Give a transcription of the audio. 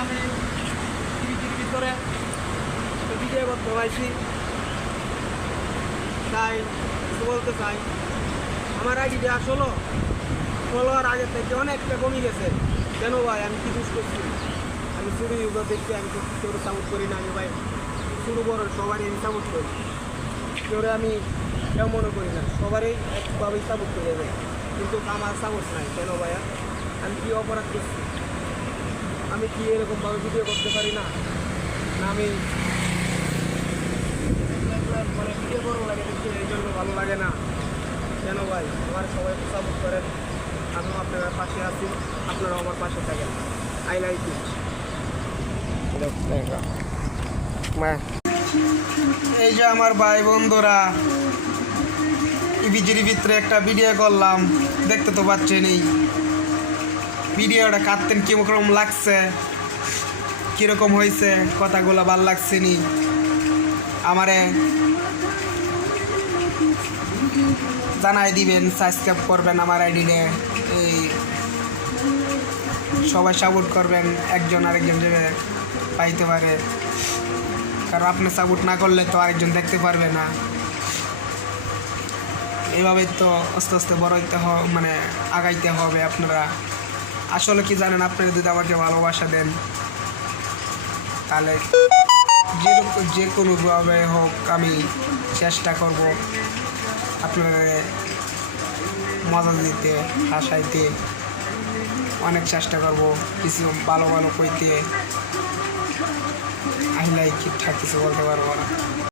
আমি টিভির ভিতরে ভিডিও করতে পারছি তাই কিছু বলতে চাই। আমার আইডিটা আসলে ফলোয়ার আগের থেকে অনেকটা কমে গেছে। কেন ভাই আমি কি দোষ করছি? আমি শুরু ইউগো দেখছি, আমি তো কেউ সাপোর্ট করি না। আমি ভাই শুরু বড় সবারই আমি সাপোর্ট করি, কেউ আমি কেউ মনে করি না, সবারই একভাবেই সাপোর্ট করে যাবে। কিন্তু আমার সাপোর্ট নাই কেন ভাইয়া? আমি কি অপরাধ করছি? আমি কি এরকমভাবে ভিডিও করতে পারি না? না আমি মানে ভিডিও ভালো লাগে দেখতে, এই জন্য ভালো লাগে না কেন ভাই? আমার সবাই সাপোর্ট করেন, আমিও আপনার পাশে আছি, আপনারাও আমার পাশে থাকেন। I like you. এই যে আমার ভাই বন্ধুরা, টিভির ভিতরে একটা ভিডিও করলাম, দেখতে তো পাচ্ছেনই। ভিডিওটা কাটতেন কীরকম লাগছে, কীরকম হয়েছে, কথাগুলো ভাল লাগছে নি আমারে জানাই দিবেন, সাবস্ক্রাইব করবেন আমার আইডিতে, এই সবাই সাপোর্ট করবেন, একজন আরেকজন যাবে পাইতে পারে। কারণ আপনি সাপোর্ট না করলে তো আরেকজন দেখতে পারবে না। এইভাবেই তো আস্তে আস্তে বড় হইতে মানে আগাইতে হবে। আপনারা আসলে কি জানেন, আপনারা যদি আমাকে ভালোবাসা দেন তাহলে যে কোনোভাবে হোক আমি চেষ্টা করব আপনাদের মজা দিতে, হাসাইতে অনেক চেষ্টা করব, কিছু ভালো ভালো কইতে। আই লাইক ইট, কিছু বলতে পারবো না।